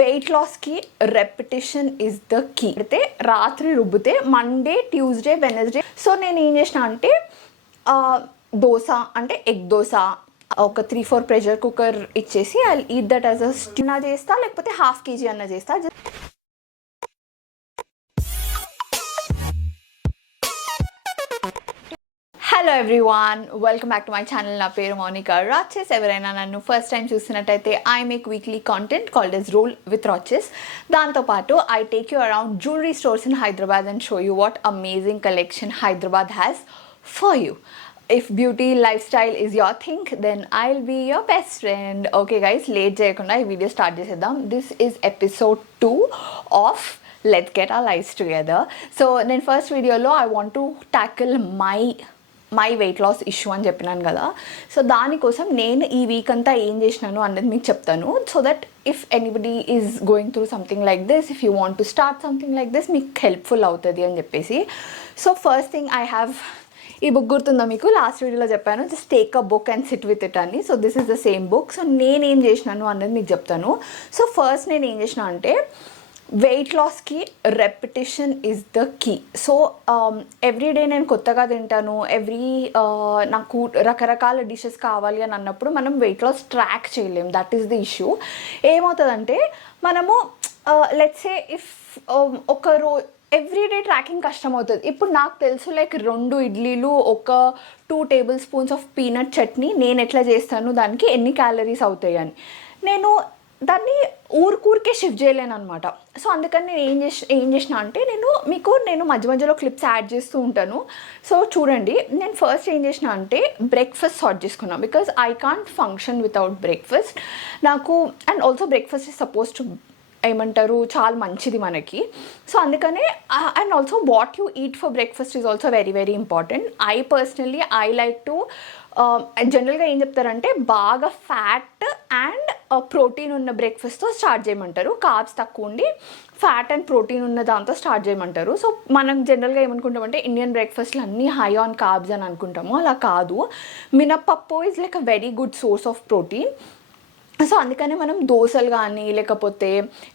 Wait లాస్కి repetition is the key. అయితే రాత్రి రుబ్బితే మండే, ట్యూస్డే, వెనస్డే. సో నేను ఏం చేసిన అంటే దోశ అంటే ఎగ్ దోశ ఒక 3-4 ప్రెషర్ కుక్కర్ ఇచ్చేసి I eat that as a stew అన్నా చేస్తా, లేకపోతే ½ kg అన్నా చేస్తా. Hello everyone, welcome back to my channel. నా పేరు మౌనిక రాచెస్. ఎవరైనా నన్ను ఫస్ట్ టైం చూసినట్టయితే I make weekly content called S roll with Raches. దాంతోపాటు I take you around jewellery stores in Hyderabad and show you what amazing collection Hyderabad has for you. If beauty lifestyle is your thing, then I'll be your best friend. Okay guys, late చేయకుండా ఈ video start చేసేద్దాం. This is episode 2 of Let's Get Our Lives Together. So నేను first వీడియోలో I want to tackle my weight loss issue అని చెప్పినాను కదా. So దానికోసం నేను ఈ వీక్ అంతా ఏం చేసినాను అన్నది మీకు చెప్తాను. So that if anybody is going through something like this, if you want to start something like this, మీకు హెల్ప్ఫుల్ అవుతుంది అని చెప్పేసి. So first thing I have, ఈ బుక్ గుర్తుందా మీకు? లాస్ట్ వీడియోలో చెప్పాను, just take a book and sit with it అని. So this is the same book. So నేనేం చేసినాను అన్నది మీకు చెప్తాను. సో ఫస్ట్ నేను ఏం చేసిన అంటే వెయిట్ లాస్కి repetition is the key. So everyday నేను కొత్తగా తింటాను, నాకు రకరకాల డిషెస్ కావాలి అని అన్నప్పుడు మనం వెయిట్ లాస్ ట్రాక్ చేయలేం. That is the issue. ఏమవుతుందంటే మనము let's say if everyday tracking కష్టం అవుతుంది. ఇప్పుడు నాకు తెలుసు లైక్ 2 ఇడ్లీలు, ఒక 2 tablespoons spoons of peanut chutney నేను ఎట్లా చేస్తాను, దానికి ఎన్ని క్యాలరీస్ అవుతాయి అని. నేను దాన్ని ఊరికే షిఫ్ట్ చేయలేను అనమాట. సో అందుకని నేను ఏం చేసిన అంటే నేను మధ్య మధ్యలో క్లిప్స్ యాడ్ చేస్తూ ఉంటాను. సో చూడండి, నేను ఫస్ట్ ఏం చేసిన అంటే బ్రేక్ఫాస్ట్ సార్ట్ చేసుకున్నాను. Because I can't function without breakfast. నాకు and also breakfast is suppose to ఏమంటారు, చాలా మంచిది మనకి. సో అందుకనే and also what you eat for breakfast is also very very important. I like to జనరల్గా ఏం చెప్తారంటే బాగా ఫ్యాట్ అండ్ ప్రోటీన్ ఉన్న బ్రేక్ఫాస్ట్తో స్టార్ట్ చేయమంటారు. కార్బ్స్ తక్కువ ఉండి ఫ్యాట్ అండ్ ప్రోటీన్ ఉన్న దాంతో స్టార్ట్ చేయమంటారు. సో మనం జనరల్గా ఏమనుకుంటామంటే ఇండియన్ బ్రేక్ఫాస్ట్లు అన్నీ హై ఆన్ కార్బ్స్ అని అనుకుంటాము. అలా కాదు. మినప్పప్పు is like a very good source of protein. So అందుకనే మనం దోశలు కానీ లేకపోతే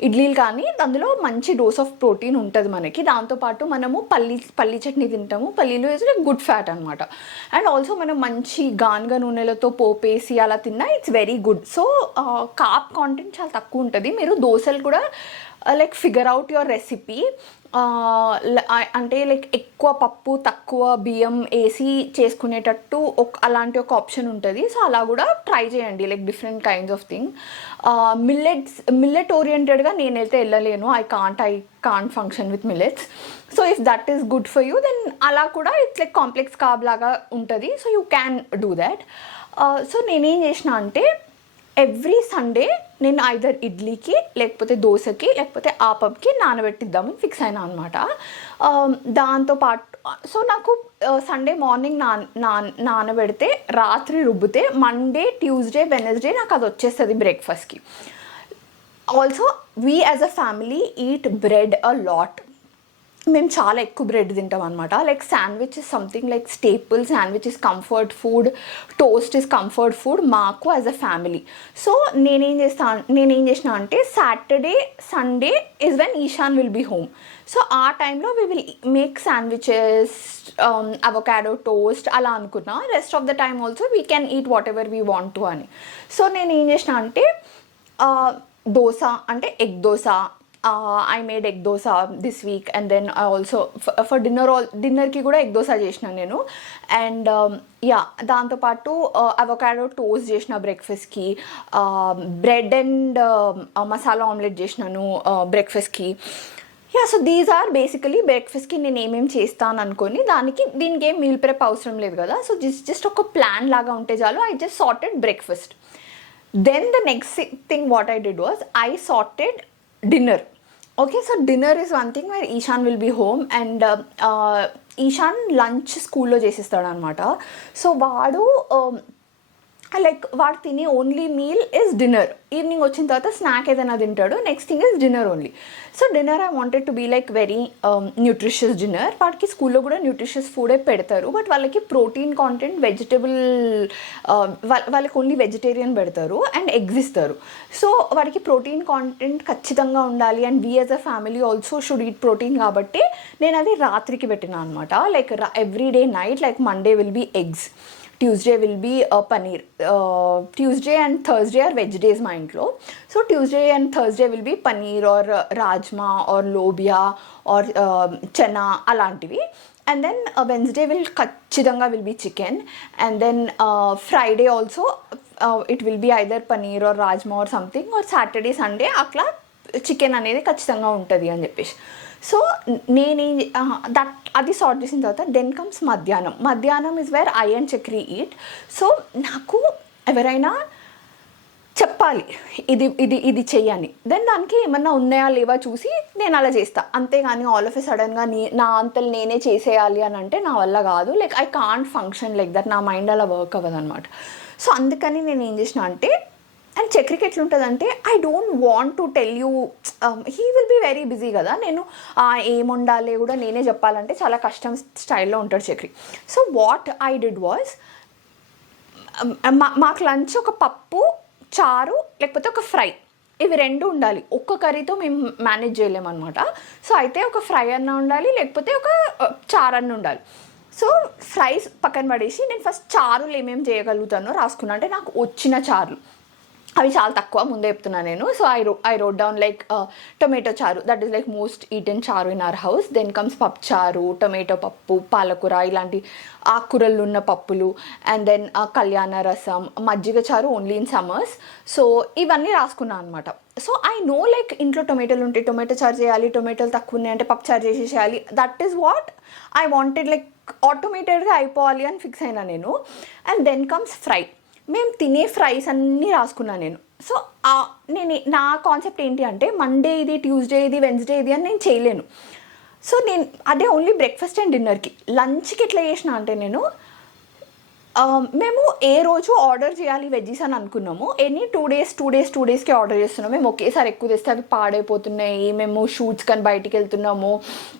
ఇడ్లీలు కానీ అందులో మంచి డోస్ ఆఫ్ ప్రోటీన్ ఉంటుంది మనకి. దాంతోపాటు మనము పల్లి చట్నీ తింటాము. పల్లీలు ఇస్ లైక్ గుడ్ ఫ్యాట్ అనమాట. అండ్ ఆల్సో మనం మంచి గానుగ నూనెలతో పోపేసి అలా తిన్నా it's very good. So carb content చాలా తక్కువ ఉంటుంది. మీరు దోశలు కూడా like figure out your recipe. అంటే లైక్ ఎక్కువ పప్పు తక్కువ బియ్యం వేసి చేసుకునేటట్టు అలాంటి ఒక ఆప్షన్ ఉంటుంది. సో అలా కూడా ట్రై చేయండి, like different kinds of thing. Millet ఓరియంటెడ్గా నేనైతే వెళ్ళలేను. I can't function with millets. So if that is good for you then అలా కూడా ఇట్స్ లైక్ కాంప్లెక్స్ కార్బ్ లాగా ఉంటుంది. So you can do that. So నేనేం చేసిన అంటే ఎవ్రీ సండే నేను ఐదర్ ఇడ్లీకి లేకపోతే దోశకి లేకపోతే ఆపంకి నానబెట్టిద్దామని ఫిక్స్ అయినా అనమాట. దాంతోపాటు సో నాకు సండే మార్నింగ్ నానబెడితే రాత్రి రుబ్బితే మండే, ట్యూస్డే, వెనస్డే నాకు అది వచ్చేస్తుంది బ్రేక్ఫాస్ట్కి. Also we as a family eat bread a lot. మేము చాలా ఎక్కువ బ్రెడ్ తింటాం అనమాట. Like sandwich is something like staple. Sandwich is comfort food, toast is comfort food మాకు యాజ్ అ ఫ్యామిలీ. సో నేనేం చేసిన అంటే Saturday, Sunday is when Ishaan will be home. So ఆ టైంలో we will make sandwiches, avocado toast అలా అనుకున్నా. Rest of the time also we can eat what ever we want to అని. So నేను ఏం చేసిన అంటే దోశ అంటే egg dosa. I made egg dosa this week and then I also for డిన్నర్కి కూడా ఎగ్ దోశ చేసిన నేను. అండ్ దాంతోపాటు అవకాడో టోస్ట్ చేసిన బ్రేక్ఫాస్ట్కి. బ్రెడ్ అండ్ మసాలా ఆమ్లెట్ చేసినాను బ్రేక్ఫాస్ట్కి. సో దీస్ ఆర్ బేసికలీ బ్రేక్ఫాస్ట్కి నేను ఏమేమి చేస్తాను అనుకొని. దీనికి ఏం మీల్ ప్రెప్ అవసరం లేదు కదా. సో జస్ట్ ఒక ప్లాన్ లాగా ఉంటే చాలు. I just sorted breakfast. Then the next thing what I did was I sorted dinner. Okay, so dinner is one thing where Ishan will be home and Ishan lunch స్కూల్లో చేసిస్తాడు అనమాట. So వాడు like వాడు తినే only meal is dinner. Evening వచ్చిన తర్వాత snack ఏదైనా తింటాడు, next thing is dinner only. So dinner I wanted to be like very nutritious dinner. వాడికి స్కూల్లో కూడా న్యూట్రిషియస్ ఫుడే పెడతారు, బట్ వాళ్ళకి ప్రోటీన్ కాంటెంట్ వెజిటబుల్, వాళ్ళకి ఓన్లీ వెజిటేరియన్ పెడతారు అండ్ ఎగ్స్ ఇస్తారు. సో వాడికి ప్రోటీన్ కాంటెంట్ ఖచ్చితంగా ఉండాలి and we as a family also should eat protein. కాబట్టి నేను అది రాత్రికి పెట్టినా అనమాట. Like every day night, like Monday will be eggs, Tuesday will be paneer. Tuesday and Thursday are veg days మా ఇంట్లో. So Tuesday and Thursday will be paneer or rajma or lobia or chana అలాంటివి. And then Wednesday ఖచ్చితంగా will be chicken. And then Friday also it will be either paneer or rajma or something. Or Saturday Sunday అట్లా chicken అనేది ఖచ్చితంగా ఉంటుంది అని చెప్పేసి. సో అది sort చేసిన తర్వాత దెన్ కమ్స్ మధ్యాహ్నం is where I and Chakri eat. So నాకు ఎవరైనా చెప్పాలి ఇది ఇది ఇది చెయ్యని, దెన్ దానికి ఏమన్నా ఉన్నాయా లేవా చూసి నేను అలా చేస్తాను. అంతేగాని ఆల్ ఆఫ్ ఎ సడన్గా నా అంతలు నేనే చేసేయాలి అని అంటే నా వల్ల కాదు. Like I can't function like that. నా మైండ్ అలా వర్క్ అవ్వదు అనమాట. సో అందుకని నేను ఏం చేసిన అంటే, అండ్ చక్రికి ఎట్లుంటుందంటే I don't want to tell you, he will be very busy కదా. నేను ఏం ఉండాలి కూడా నేనే చెప్పాలంటే చాలా కష్టం స్టైల్లో ఉంటాడు Chakri. So what I did was, మాకు లంచ్ ఒక పప్పు, చారు లేకపోతే ఒక ఫ్రై, ఇవి రెండు ఉండాలి. ఒక్క కర్రీతో మేము మేనేజ్ చేయలేమన్నమాట. సో అయితే ఒక ఫ్రై అన్న ఉండాలి, లేకపోతే ఒక చారు అన్న ఉండాలి. సో ఫ్రైస్ పక్కన పడేసి నేను ఫస్ట్ చారులు ఏమేమి చేయగలుగుతానో రాసుకున్నా. అంటే నాకు వచ్చిన చారులు అవి చాలా తక్కువ, ముందే చెప్తున్నాను నేను. So I wrote down like tomato charu, that is like most eaten charu in our house. Then comes pappu charu, tomato పప్పు, పాలకూర, ఇలాంటి ఆకుకూరలు ఉన్న పప్పులు. అండ్ దెన్ కళ్యాణ రసం, మజ్జిగ చారు ఓన్లీ ఇన్ సమ్మర్స్. సో ఇవన్నీ రాసుకున్నాను అనమాట. సో ఐ నో లైక్ ఇంట్లో టొమాటోలు ఉంటాయి, టొమాటో చారు చేయాలి, టొమాటోలు తక్కువ ఉన్నాయి అంటే పప్పు చారు చేసేసేయాలి. That is what I wanted, like ఆటోమేటెడ్గా అయిపోవాలి అని ఫిక్స్ అయినా నేను. And then comes fry. మేము తినే ఫ్రైస్ అన్నీ రాసుకున్నాను నేను. సో నా కాన్సెప్ట్ ఏంటి అంటే, మండే ఇది, ట్యూస్డే ఇది, వెన్స్డే ఇది అని నేను చేయలేను. సో నేను అదే ఓన్లీ బ్రేక్ఫాస్ట్ అండ్ డిన్నర్కి. లంచ్కి ఎట్లా చేసిన అంటే నేను, మేము ఏ రోజు ఆర్డర్ చేయాలి వెజ్జీస్ అని అనుకున్నాము. ఎనీ 2 డేస్కి ఆర్డర్ చేస్తున్నాము. మేము ఒకేసారి ఎక్కువ తెస్తే అవి పాడైపోతున్నాయి. మేము షూట్స్ కానీ బయటికి వెళ్తున్నాము,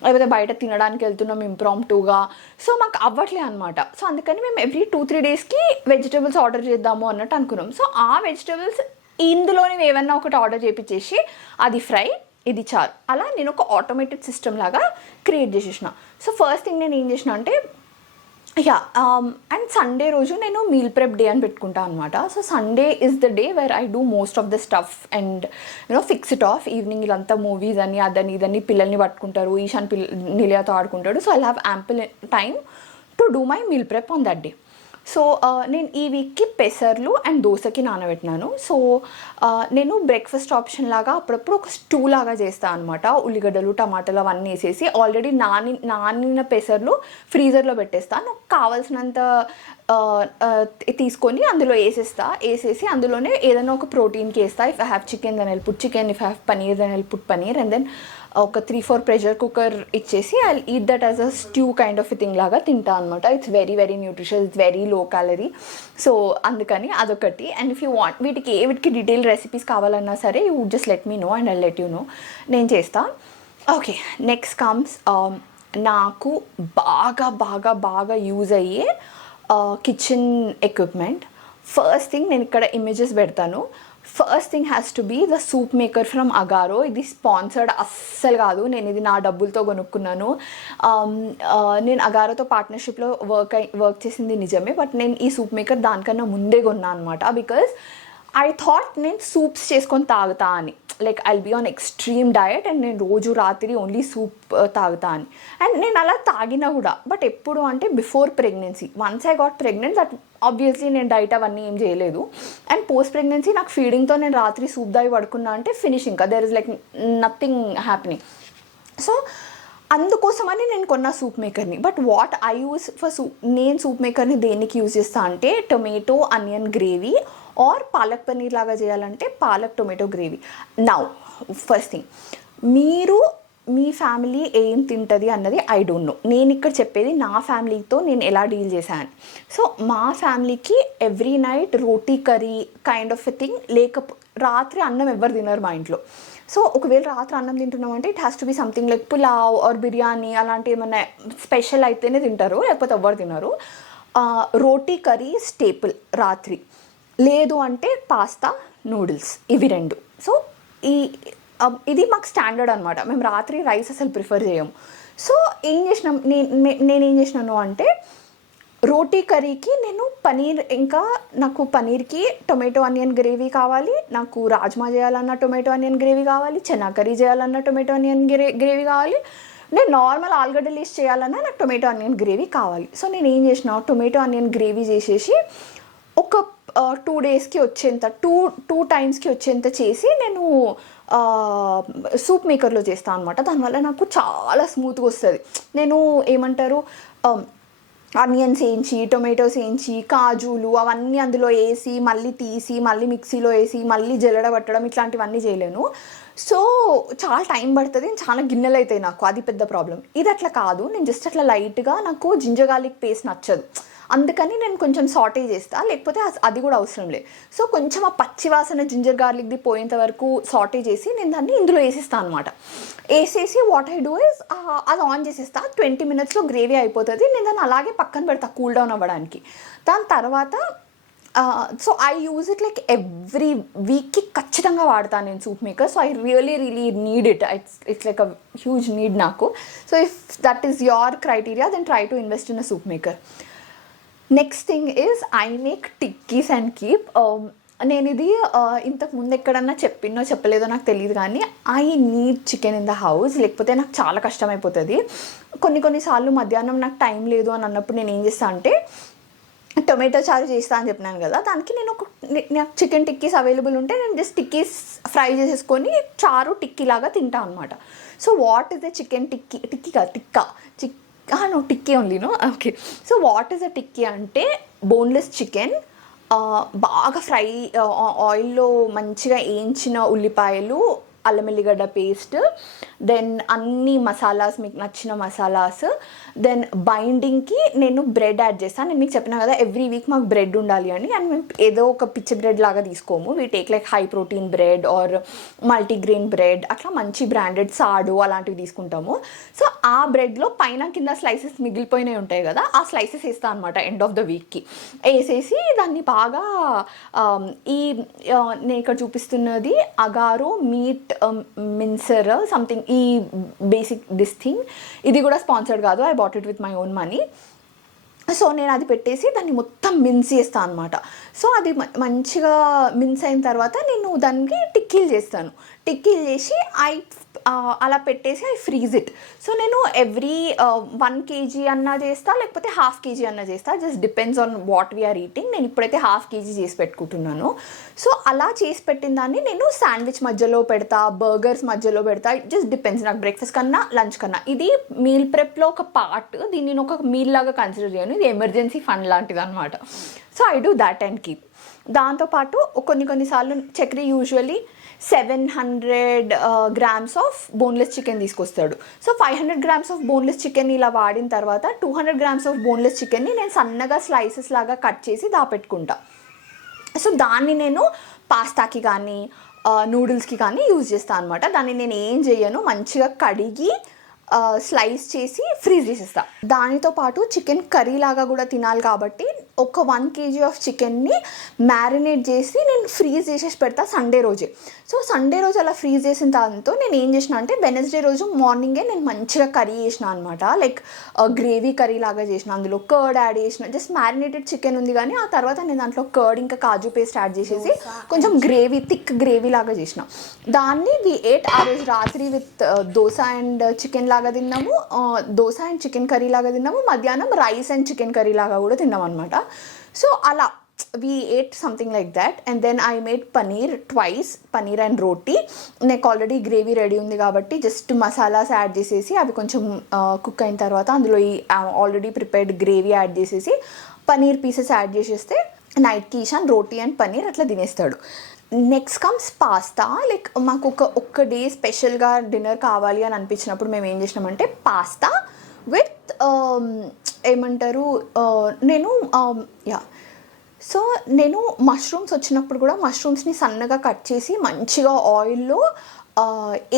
లేకపోతే బయట తినడానికి వెళ్తున్నాము ఇంప్రాంప్టుగా. సో మాకు అవ్వట్లే అనమాట. సో అందుకని మేము ఎవ్రీ 2-3 డేస్కి వెజిటేబుల్స్ ఆర్డర్ చేద్దాము అన్నట్టు అనుకున్నాం. సో ఆ వెజిటేబుల్స్ ఇందులోనే ఏమన్నా ఒకటి ఆర్డర్ చేయించేసి, అది ఫ్రై, ఇది చారు, అలా నేను ఒక ఆటోమేటెడ్ సిస్టమ్ లాగా క్రియేట్ చేసేసిన. సో ఫస్ట్ థింగ్ నేను ఏం చేసిన అంటే, అండ్ సండే రోజు నేను మీల్ ప్రెప్ డే అని పెట్టుకుంటాను అనమాట. So Sunday is the day where I do most of the stuff and fix it off. Evening వీళ్ళంతా మూవీస్ అని అదని ఇదని పిల్లల్ని పట్టుకుంటారు, ఈశాన్ నిలయాతో ఆడుకుంటాడు. So I have ample time to do my meal prep on that day. So నేను ఈ వీక్కి పెసర్లు అండ్ దోశకి నానబెట్టినాను. సో నేను బ్రేక్ఫాస్ట్ ఆప్షన్ లాగా అప్పుడప్పుడు ఒక స్టూ లాగా చేస్తాను అనమాట. ఉల్లిగడ్డలు, టమాటాలు అవన్నీ వేసేసి ఆల్రెడీ నానిన పెసర్లు ఫ్రీజర్లో పెట్టేస్తాను. కావాల్సినంత తీసుకొని అందులో వేసేసి అందులోనే ఏదైనా ఒక ప్రోటీన్కి వేస్తా. If I have chicken then I'll put chicken, if I have paneer then I'll put paneer. And then ఒక 3-4 ప్రెషర్ కుక్కర్ ఇచ్చేసి I eat that as a stew kind of thing లాగా తింటా అనమాట. It's very very nutritious, it's very low calorie. So అందుకని అదొకటి. And if you want వీటికి detail recipes కావాలన్నా సరే, you just let me know and I let you know, నేను చేస్తా. ఓకే, నెక్స్ట్ కమ్స్ నాకు బాగా బాగా బాగా యూజ్ అయ్యే కిచెన్ ఎక్విప్మెంట్. ఫస్ట్ థింగ్ నేను ఇక్కడ ఇమేజెస్ పెడతాను. First thing has to be the soup maker from Agaro. ఇది స్పాన్సర్డ్ అస్సలు కాదు, నేను ఇది నా డబ్బులతో కొనుక్కున్నాను. నేను అగారోతో పార్ట్నర్షిప్లో వర్క్ చేసింది నిజమే, బట్ నేను ఈ సూప్ మేకర్ దానికన్నా ముందే కొన్నాను అనమాట. బికాజ్ ఐ థాట్ నేను సూప్స్ చేసుకొని తాగుతా అని, like I'll be on extreme diet and నేను రోజు రాత్రి ఓన్లీ సూప్ తాగుతా అని. అండ్ నేను అలా తాగినా కూడా, బట్ ఎప్పుడు అంటే before pregnancy. Once I got pregnant, that obviously నేను డైట్ అవన్నీ ఏం చేయలేదు. అండ్ పోస్ట్ ప్రెగ్నెన్సీ నాకు ఫీడింగ్తో నేను రాత్రి సూప్ దాగి పడుకున్నా అంటే ఫినిష్, ఇంకా there is like nothing happening. So అందుకోసమని నేను కొన్న సూప్ మేకర్ని. But what I use for soup, నేను సూప్ మేకర్ని దేనికి యూజ్ చేస్తా అంటే tomato onion gravy or palak paneer లాగా చేయాలంటే palak tomato gravy. Now first thing, మీరు మీ ఫ్యామిలీ ఏం తింటుంది అన్నది ఐ డోంట్ నో. నేను ఇక్కడ చెప్పేది నా ఫ్యామిలీతో నేను ఎలా డీల్ చేశాను. సో మా ఫ్యామిలీకి every night roti curry kind of a thing, రాత్రి అన్నం ఎవరు తినరు మా ఇంట్లో. సో ఒకవేళ రాత్రి అన్నం తింటున్నాం అంటే it has to be something like pulao or biryani అలాంటి ఏమన్నా స్పెషల్ అయితేనే తింటారు, లేకపోతే ఎవ్వరు తినరు. రోటీ కర్రీ స్టేపుల్ రాత్రి, లేదు అంటే పాస్తా నూడిల్స్, ఇవి 2. సో ఇది మాకు స్టాండర్డ్ అనమాట. మేము రాత్రి రైస్ అసలు ప్రిఫర్ చేయము. సో ఏం చేసినాం, నేనేం చేసినాను అంటే రోటీ కర్రీకి నేను పనీర్, ఇంకా నాకు పనీర్కి టొమాటో ఆనియన్ గ్రేవీ కావాలి, నాకు రాజ్మా చేయాలన్నా టొమాటో ఆనియన్ గ్రేవీ కావాలి, చెనా కర్రీ చేయాలన్నా టొమాటో ఆనియన్ గ్రేవీ కావాలి, నేను నార్మల్ ఆలుగడ్డ లీస్ట్ చేయాలన్నా నాకు టొమాటో ఆనియన్ గ్రేవీ కావాలి. సో నేను ఏం చేసిన, టొమాటో ఆనియన్ గ్రేవీ చేసేసి ఒక 2 డేస్కి వచ్చేంత, టూ టైమ్స్కి వచ్చేంత చేసి నేను సూప్ మేకర్లో చేస్తాను అనమాట. దానివల్ల నాకు చాలా స్మూత్గా వస్తుంది. నేను ఏమంటారు, ఆనియన్స్ వేయించి, టొమాటోస్ వేయించి, కాజులు అవన్నీ అందులో వేసి మళ్ళీ తీసి మళ్ళీ మిక్సీలో వేసి మళ్ళీ జల్లెడ పట్టడం ఇట్లాంటివన్నీ చేయలేను. సో చాలా టైం పడుతుంది, చాలా గిన్నెలు అవుతాయి నాకు, అది పెద్ద ప్రాబ్లం. ఇది అట్లా కాదు, నేను జస్ట్ అట్లా లైట్గా, నాకు జింజర్ గార్లిక్ పేస్ట్ నచ్చదు, అందుకని నేను కొంచెం సాటే చేస్తాను, లేకపోతే అది కూడా అవసరం లేదు. సో కొంచెం ఆ పచ్చి వాసన జింజర్ గార్లిక్ది పోయేంత వరకు సాటే చేసి నేను దాన్ని ఇందులో వేసేస్తాను అనమాట. వేసేసి వాట్ ఐ డూ ఇస్ అది ఆన్ చేసేస్తా, 20 minutesలో గ్రేవీ అయిపోతుంది. నేను దాన్ని అలాగే పక్కన పెడతా కూల్ డౌన్ అవ్వడానికి. దాని తర్వాత so I use it like every వీక్కి ఖచ్చితంగా వాడతాను నేను soup maker. So I really need it. It's like a huge need నాకు. So if that is your criteria then try to invest in a soup maker. Next thing is I make tikkis and keep. నేను ఇది ఇంతకు ముందు ఎక్కడన్నా చెప్పలేదో నాకు తెలియదు, కానీ I need chicken in the house, లేకపోతే నాకు చాలా కష్టమైపోతుంది. కొన్నిసార్లు మధ్యాహ్నం నాకు టైం లేదు అని అన్నప్పుడు నేను ఏం చేస్తాను అంటే టొమాటో చారు చేస్తా అని చెప్పినాను కదా, దానికి నాకు చికెన్ టిక్కీస్ అవైలబుల్ ఉంటే నేను జస్ట్ టిక్కీస్ ఫ్రై చేసేసుకొని చారు టిక్కీలాగా తింటాను అనమాట. So what is the chicken tikki only okay. So what is a tikki అంటే బోన్లెస్ చికెన్, బాగా ఫ్రై ఆయిల్లో మంచిగా వేయించిన ఉల్లిపాయలు, అల్లం వెల్లిగడ్డ పేస్ట్, దెన్ అన్ని మసాలాస్, మీకు నచ్చిన మసాలాస్, దెన్ బైండింగ్కి నేను బ్రెడ్ యాడ్ చేస్తాను. నేను మీకు చెప్పినా కదా ఎవ్రీ వీక్ మాకు బ్రెడ్ ఉండాలి అని, అండ్ మేము ఏదో ఒక పిచ్చి బ్రెడ్ లాగా తీసుకోము. We take like high protein bread or multigrain bread, అట్లా మంచి బ్రాండెడ్ సాడో అలాంటివి తీసుకుంటాము. సో ఆ బ్రెడ్లో పైన కింద స్లైసెస్ మిగిలిపోయినవి ఉంటాయి కదా, ఆ స్లైసెస్ వేస్తాను అనమాట ఎండ్ ఆఫ్ ద వీక్కి. వేసేసి దాన్ని బాగా నేను ఇక్కడ చూపిస్తున్నది అగారో మీట్ మిన్సర్ సంథింగ్, ఈ బేసిక్ దిస్ థింగ్. ఇది కూడా స్పాన్సర్డ్ కాదు, I bought it with my own money. So నేను అది పెట్టేసి దాన్ని మొత్తం మిన్స్ చేస్తాను అనమాట. సో అది మంచిగా మిన్స్ అయిన తర్వాత నేను దానికి టిక్కీలు చేస్తాను. టిక్కీలు చేసి అలా పెట్టేసి ఐ ఫ్రీజ్ ఇట్. సో నేను ఎవ్రీ 1 kg అన్నా చేస్తా, లేకపోతే 1/2 kg అన్నా చేస్తా, just depends on what we're eating. నేను ఇప్పుడైతే 1/2 kg చేసి పెట్టుకుంటున్నాను. సో అలా చేసి పెట్టిన దాన్ని నేను శాండ్విచ్ మధ్యలో పెడతా, బర్గర్స్ మధ్యలో పెడతా, జస్ట్ డిపెండ్స్. నాకు బ్రేక్ఫాస్ట్ కన్నా లంచ్ కన్నా ఇది మీల్ ప్రెప్లో ఒక పార్ట్, దీన్ని నేను ఒక మీల్ లాగా కన్సిడర్ చేయను, ఇది ఎమర్జెన్సీ ఫండ్ లాంటిది అనమాట. So I do that and keep. దాంతోపాటు కొన్నిసార్లు Chakri usually 700 grams of boneless chicken తీసుకొస్తాడు. So 500 grams of boneless chicken ఇలా వాడిన తర్వాత 200 grams ఆఫ్ బోన్లెస్ చికెన్ని నేను సన్నగా స్లైసెస్ లాగా కట్ చేసి దాపెట్టుకుంటా. సో దాన్ని నేను పాస్తాకి కానీ నూడిల్స్కి కానీ యూజ్ చేస్తాను అనమాట. దాన్ని నేను ఏం చేయను, మంచిగా కడిగి స్లైస్ చేసి ఫ్రీజ్ చేసేస్తా. దానితో పాటు చికెన్ కర్రీ లాగా కూడా తినాలి కాబట్టి ఒక 1 kg ఆఫ్ చికెన్ని మ్యారినేట్ చేసి నేను ఫ్రీజ్ చేసేసి పెడతా సండే రోజే. సో సండే రోజు అలా ఫ్రీజ్ చేసిన దాంతో నేను ఏం చేసిన అంటే వెనస్డే రోజు మార్నింగే నేను మంచిగా కర్రీ చేసిన అనమాట, లైక్ గ్రేవీ కర్రీ లాగా చేసిన. అందులో కర్డ్ యాడ్ చేసిన, జస్ట్ మ్యారినేటెడ్ చికెన్ ఉంది కానీ ఆ తర్వాత నేను దాంట్లో కర్డ్ ఇంకా కాజు పేస్ట్ యాడ్ చేసేసి కొంచెం గ్రేవీ, థిక్ గ్రేవీ లాగా చేసిన. దాన్ని వి ఏట్ ఆ రోజు రాత్రి విత్ దోశ అండ్ చికెన్ లాగా తిన్నాము, దోశ అండ్ చికెన్ కర్రీ లాగా తిన్నాము, మధ్యాహ్నం రైస్ అండ్ చికెన్ కర్రీ లాగా కూడా తిన్నాం అనమాట. సో అలా we ate something like that. And then I made paneer twice, paneer and roti. నాకు ఆల్రెడీ గ్రేవీ రెడీ ఉంది కాబట్టి జస్ట్ మసాలాస్ యాడ్ చేసేసి అవి కొంచెం కుక్ అయిన తర్వాత అందులో ఈ ఆల్రెడీ ప్రిపేర్డ్ గ్రేవీ యాడ్ చేసేసి పనీర్ పీసెస్ యాడ్ చేసేస్తే నైట్కి ఈశాన్ రోటీ అండ్ పనీర్ అట్లా తినేస్తాడు. Next comes pasta. లైక్ మాకు ఒక్క డే స్పెషల్గా డిన్నర్ కావాలి అని అనిపించినప్పుడు మేము ఏం చేసినామంటే పాస్తా విత్ ఏమంటారు నేను సో నేను మష్రూమ్స్ వచ్చినప్పుడు కూడా మష్రూమ్స్ని సన్నగా కట్ చేసి మంచిగా ఆయిల్లో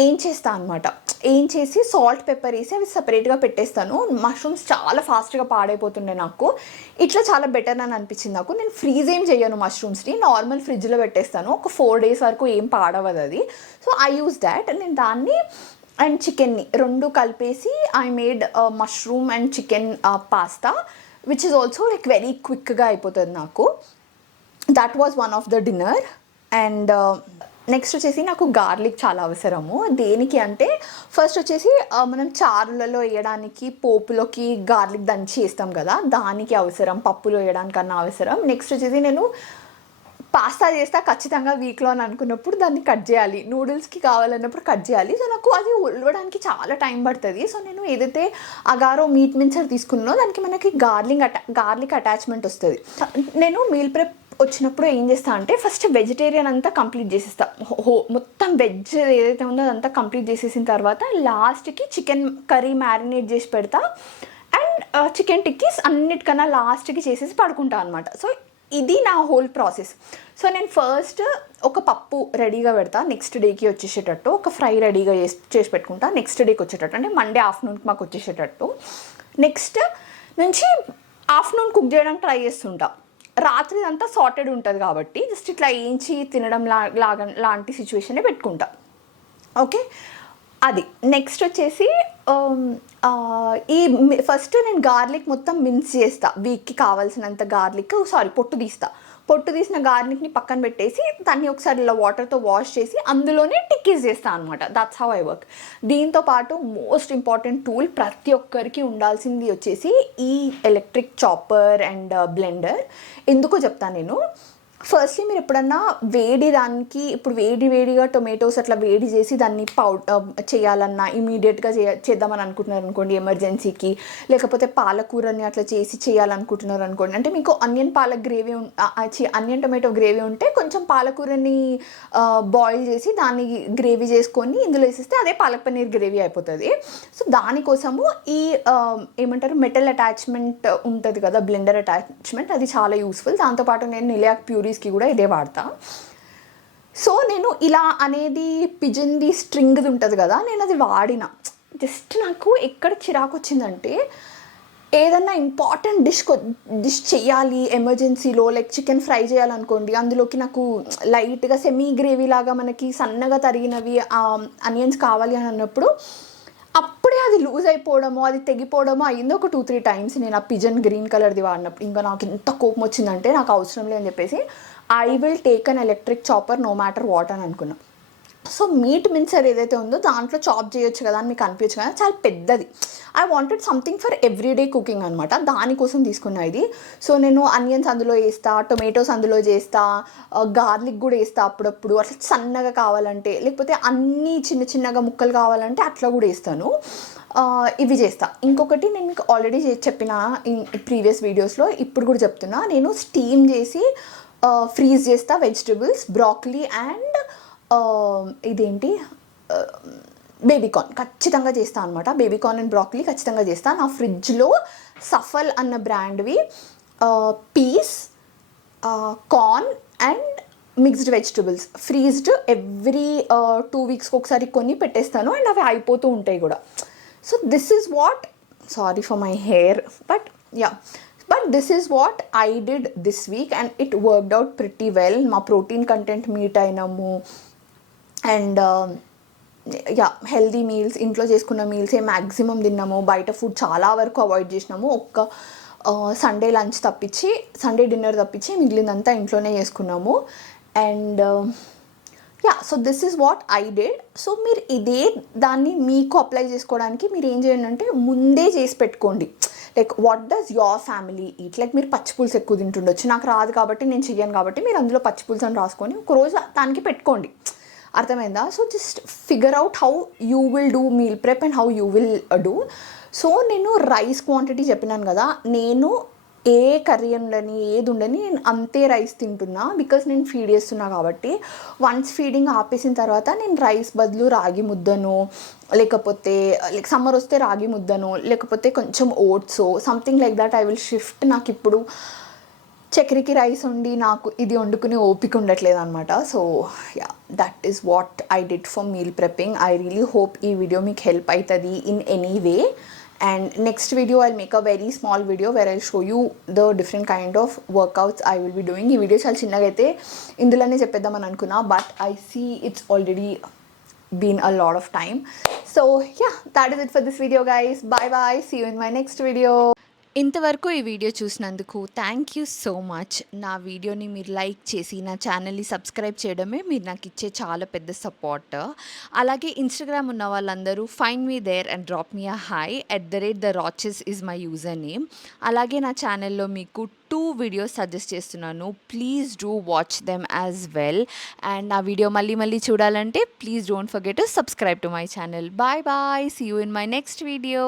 ఏం చేస్తాను అనమాట. ఏం చేసి సాల్ట్ పెప్పర్ వేసి అవి సపరేట్గా పెట్టేస్తాను. మష్రూమ్స్ చాలా ఫాస్ట్గా పాడైపోతుండే నాకు. ఇట్లా చాలా బెటర్ అని అనిపించింది నాకు. నేను ఫ్రీజ్ ఏం చేయను మష్రూమ్స్ని, నార్మల్ ఫ్రిడ్జ్లో పెట్టేస్తాను. ఒక 4 days వరకు ఏం పాడవదు అది. So I use that. నేను దాన్ని అండ్ చికెన్ని రెండు కలిపేసి I made mushroom and chicken pasta which is also like very క్విక్గా అయిపోతుంది నాకు. That was one of the dinner. And next వచ్చేసి నాకు గార్లిక్ చాలా అవసరము. దేనికి అంటే ఫస్ట్ వచ్చేసి మనం చారులలో వేయడానికి పోపులోకి గార్లిక్ దంచి వేస్తాం కదా, దానికి అవసరం. పప్పులో వేయడానికన్నా అవసరం. నెక్స్ట్ వచ్చేసి నేను పాస్తా చేస్తా ఖచ్చితంగా వీక్లో అని అనుకున్నప్పుడు దాన్ని కట్ చేయాలి. నూడిల్స్కి కావాలన్నప్పుడు కట్ చేయాలి. సో నాకు అది ఉడవడానికి చాలా టైం పడుతుంది. సో నేను ఏదైతే అగారో మీట్ మిన్సర్ తీసుకున్నానో దానికి మనకి గార్లిక్ అటాచ్మెంట్ వస్తుంది. నేను మీల్ ప్రెప్ వచ్చినప్పుడు ఏం చేస్తా అంటే ఫస్ట్ వెజిటేరియన్ అంతా కంప్లీట్ చేసేస్తా. మొత్తం వెజ్ ఏదైతే ఉందో అదంతా కంప్లీట్ చేసేసిన తర్వాత లాస్ట్కి చికెన్ కర్రీ మ్యారినేట్ చేసి పెడతా. అండ్ చికెన్ టిక్కీస్ అన్నిటికన్నా లాస్ట్కి చేసేసి పడుకుంటా అనమాట. సో ఇది నా హోల్ ప్రాసెస్. సో నేను ఫస్ట్ ఒక పప్పు రెడీగా పెడతా నెక్స్ట్ డేకి వచ్చేసేటట్టు. ఒక ఫ్రై రెడీగా చేసి పెట్టుకుంటా నెక్స్ట్ డేకి వచ్చేటట్టు, అంటే మండే ఆఫ్టర్నూన్కి మాకు వచ్చేసేటట్టు. నెక్స్ట్ నుంచి ఆఫ్టర్నూన్ కుక్ చేయడానికి ట్రై చేస్తుంటా. రాత్రి అంతా సార్టెడ్ ఉంటుంది కాబట్టి జస్ట్ ఇట్లా వేయించి తినడం లాంటి సిచ్యువేషనే పెట్టుకుంటా. ఓకే, అది. నెక్స్ట్ వచ్చేసి ఈ ఫస్ట్ నేను గార్లిక్ మొత్తం మిన్స్ చేస్తా. వీక్కి కావాల్సినంత గార్లిక్ పొట్టు తీసిన గార్లిక్ని పక్కన పెట్టేసి దాన్ని ఒకసారి ఇలా వాటర్తో వాష్ చేసి అందులోనే టిక్కీస్ చేస్తాను అనమాట. That's how I work. దీంతో పాటు మోస్ట్ ఇంపార్టెంట్ టూల్ ప్రతి ఒక్కరికి ఉండాల్సింది వచ్చేసి ఈ ఎలక్ట్రిక్ చాపర్ అండ్ బ్లెండర్. ఎందుకో చెప్తాను నేను. ఫస్ట్లీ మీరు ఎప్పుడన్నా ఇప్పుడు వేడిగా టొమాటోస్ అట్లా వేడి చేసి దాన్ని చేయాలన్నా ఇమీడియట్గా చేద్దామని అనుకుంటున్నారు అనుకోండి ఎమర్జెన్సీకి, లేకపోతే పాలకూరని అట్లా చేయాలనుకుంటున్నారు అనుకోండి. అంటే మీకు ఆనియన్ టొమాటో గ్రేవీ ఉంటే కొంచెం పాలకూరని బాయిల్ చేసి దాన్ని గ్రేవీ చేసుకొని ఇందులో వేసేస్తే అదే పాలక్ పన్నీర్ గ్రేవీ అయిపోతుంది. సో దానికోసము ఈ ఏమంటారు మెటల్ అటాచ్మెంట్ ఉంటుంది కదా, బ్లెండర్ అటాచ్మెంట్, అది చాలా యూస్ఫుల్. దాంతోపాటు నేను నిలియాక్ ప్యూరీస్కి కూడా ఇదే వాడతా. సో నేను ఇలా అనేది పిజన్ది స్ట్రింగ్ది ఉంటుంది కదా, నేను అది వాడిన. జస్ట్ నాకు ఎక్కడ చిరాకు వచ్చిందంటే ఏదన్నా ఇంపార్టెంట్ డిష్ చేయాలి ఎమర్జెన్సీలో, లైక్ చికెన్ ఫ్రై చేయాలనుకోండి, అందులోకి నాకు లైట్గా సెమీ గ్రేవీ లాగా మనకి సన్నగా తరిగినవి ఆనియన్స్ కావాలి అని అన్నప్పుడు అప్పుడే అది లూజ్ అయిపోవడమో అది తెగిపోవడమో అయింది ఒక 2-3 times. నేను ఆ పిజన్ గ్రీన్ కలర్ది వాడినప్పుడు ఇంకా నాకు ఎంత కోపం వచ్చిందంటే నాకు అవసరం లేదని చెప్పేసి I will take an electric chopper no matter what అని అనుకున్నా. సో మీట్ మిన్సర్ ఏదైతే ఉందో దాంట్లో చాప్ చేయొచ్చు కదా అని మీకు అనిపించచ్చు కదా, చాలా పెద్దది. I wanted something for everyday cooking అనమాట, దానికోసం తీసుకున్నా ఇది. సో నేను ఆనియన్స్ అందులో వేస్తా, టొమాటోస్ అందులో చేస్తా, గార్లిక్ కూడా వేస్తా అప్పుడప్పుడు, అట్లా సన్నగా కావాలంటే, లేకపోతే అన్నీ చిన్నగా ముక్కలు కావాలంటే అట్లా కూడా వేస్తాను. ఇవి చేస్తా. ఇంకొకటి నేను మీకు ఆల్రెడీ చెప్పిన ప్రీవియస్ వీడియోస్లో, ఇప్పుడు కూడా చెప్తున్నా, నేను స్టీమ్ చేసి ఫ్రీజ్ చేస్తా వెజిటబుల్స్, బ్రాకలీ అండ్ ఇదేంటి బేబీకార్న్ ఖచ్చితంగా చేస్తాను అనమాట. బేబీకార్న్ అండ్ బ్రాకలీ ఖచ్చితంగా చేస్తాను. నా ఫ్రిడ్జ్లో సఫల్ అన్న బ్రాండ్వి peas, corn and mixed vegetables freezed every 2 weeksకి ఒకసారి కొన్ని పెట్టేస్తాను అండ్ అవి అయిపోతూ ఉంటాయి కూడా. So this is what, sorry for my hair, but this is what I did this week and it worked out pretty well. మా ప్రోటీన్ కంటెంట్ మీట్ అయినాము అండ్ హెల్దీ మీల్స్, ఇంట్లో చేసుకున్న మీల్సే మ్యాక్సిమం తిన్నాము. బయట ఫుడ్ చాలా వరకు అవాయిడ్ చేసినాము. ఒక్క సండే లంచ్ తప్పించి, సండే డిన్నర్ తప్పించి మిగిలిందంతా ఇంట్లోనే చేసుకున్నాము. And so this is what I did. So మీరు ఇదే దాన్ని మీకు అప్లై చేసుకోవడానికి మీరు ఏం చేయండి అంటే ముందే చేసి పెట్టుకోండి. Like what does your family eat, like మీరు పచ్చిపులుసు ఎక్కువ తింటుండొచ్చు, నాకు రాదు కాబట్టి నేను చెయ్యను కాబట్టి మీరు అందులో పచ్చిపులుసు అని రాసుకొని ఒకరోజు దానికి పెట్టుకోండి. అర్థమైందా? So just figure out how you will do meal prep and how you will do. So నేను రైస్ క్వాంటిటీ చెప్పినాను కదా, నేను ఏ కర్రీ ఉండని ఏది ఉండని నేను అంతే రైస్ తింటున్నా, బికాజ్ నేను ఫీడ్ చేస్తున్నా కాబట్టి. వన్స్ ఫీడింగ్ ఆపేసిన తర్వాత నేను రైస్ బదులు రాగి ముద్దను, లేకపోతే లైక్ సమ్మర్ వస్తే రాగి ముద్దను, లేకపోతే కొంచెం oats something like that I will shift. నాకు ఇప్పుడు చక్కెరకి రైస్ వండి నాకు ఇది వండుకునే ఓపిక ఉండట్లేదు అనమాట. So yeah, that is what I did for meal prepping. I really hope ఈ వీడియో మీకు హెల్ప్ అవుతుంది in any way. And next video I'll make a very small video where I'll show you the different kind of workouts I will be doing. ఈ video చాలా చిన్నగా అయితే ఇందులోనే చెప్పేద్దామని అనుకున్నా, but I see it's already been a lot of time. So yeah, that is it for this video guys. Bye bye, see you in my next video. ఇంతవరకు ఈ video చూసినందుకు thank you so much. నా వీడియోని మీరు like చేసి నా ఛానల్ని subscribe చేయడమే మీరు నాకు ఇచ్చే చాలా పెద్ద సపోర్ట్. అలాగే ఇన్స్టాగ్రామ్ ఉన్న వాళ్ళందరూ find me there and drop me a hi @theRoches is my user name. అలాగే నా ఛానల్లో మీకు 2 వీడియోస్ సజెస్ట్ చేస్తున్నాను, please do watch them as well. And నా వీడియో మళ్ళీ చూడాలంటే please don't forget to subscribe to my channel. Bye bye, see you in my next video.